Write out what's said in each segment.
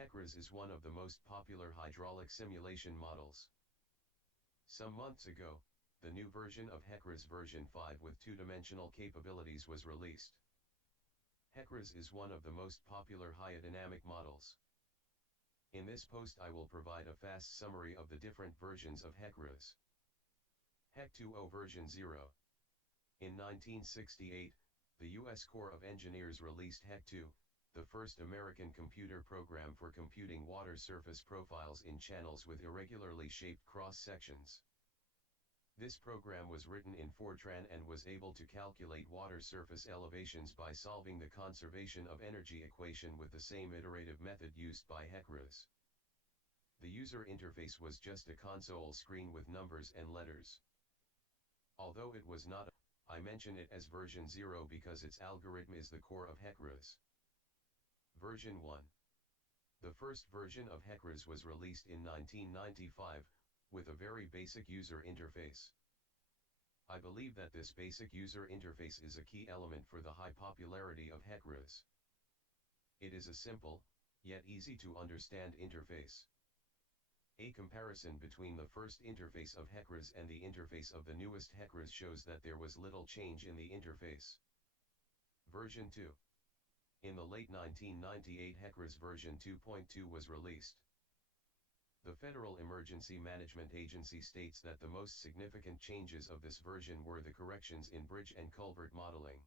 HEC RAS is one of the most popular hydraulic simulation models. Some months ago, the new version of HEC RAS version 5 with two-dimensional capabilities was released. HEC RAS is one of the most popular hydrodynamic models. In this post I will provide a fast summary of the different versions of HEC RAS. HEC 2.0 version 0. In 1968, the U.S. Corps of Engineers released HEC 2, the first American computer program for computing water surface profiles in channels with irregularly shaped cross-sections. This program was written in Fortran and was able to calculate water surface elevations by solving the conservation of energy equation with the same iterative method used by HEC RAS. The user interface was just a console screen with numbers and letters. Although it was not, I mention it as version 0 because its algorithm is the core of HEC RAS. Version 1. The first version of HEC RAS was released in 1995, with a very basic user interface. I believe that this basic user interface is a key element for the high popularity of HEC RAS. It is a simple, yet easy to understand interface. A comparison between the first interface of HEC RAS and the interface of the newest HEC RAS shows that there was little change in the interface. Version 2. In the late 1998 HEC RAS version 2.2 was released. The Federal Emergency Management Agency states that the most significant changes of this version were the corrections in bridge and culvert modeling.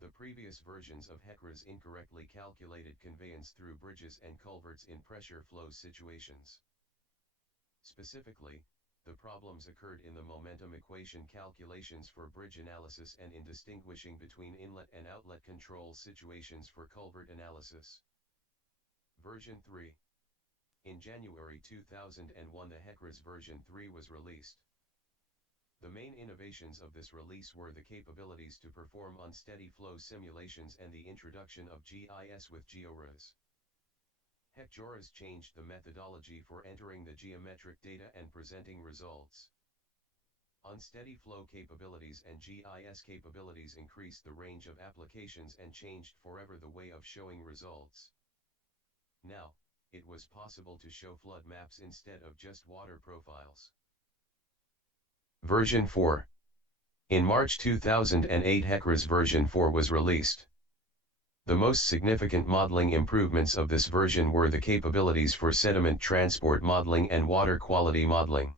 The previous versions of HEC RAS incorrectly calculated conveyance through bridges and culverts in pressure flow situations. Specifically, the problems occurred in the momentum equation calculations for bridge analysis and in distinguishing between inlet and outlet control situations for culvert analysis. Version 3. In January 2001 the HEC RAS version 3 was released. The main innovations of this release were the capabilities to perform unsteady flow simulations and the introduction of GIS with GeoRAS. HEC GeoRAS changed the methodology for entering the geometric data and presenting results. Unsteady flow capabilities and GIS capabilities increased the range of applications and changed forever the way of showing results. Now, it was possible to show flood maps instead of just water profiles. Version 4. In March 2008 HEC RAS version 4 was released. The most significant modeling improvements of this version were the capabilities for sediment transport modeling and water quality modeling.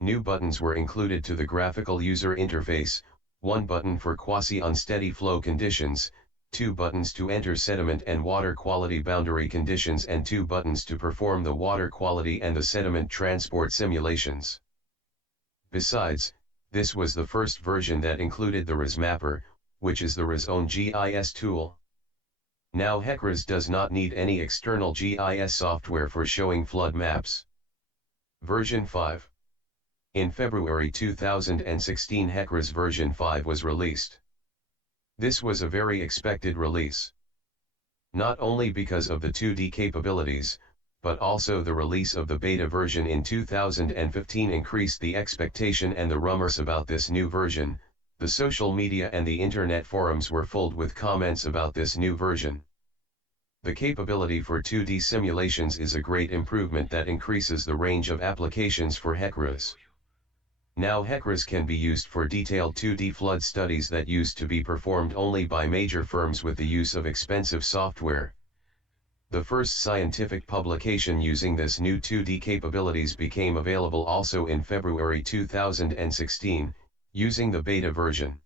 New buttons were included to the graphical user interface, one button for quasi-unsteady flow conditions, two buttons to enter sediment and water quality boundary conditions and two buttons to perform the water quality and the sediment transport simulations. Besides, this was the first version that included the RAS Mapper, which is the RAS' own GIS tool. Now HEC RAS does not need any external GIS software for showing flood maps. Version 5. In February 2016 HEC RAS version 5 was released. This was a very expected release. Not only because of the 2D capabilities, but also the release of the beta version in 2015 increased the expectation and the rumors about this new version. The social media and the internet forums were filled with comments about this new version. The capability for 2D simulations is a great improvement that increases the range of applications for HEC RAS. Now HEC RAS can be used for detailed 2D flood studies that used to be performed only by major firms with the use of expensive software. The first scientific publication using this new 2D capabilities became available also in February 2016, using the beta version.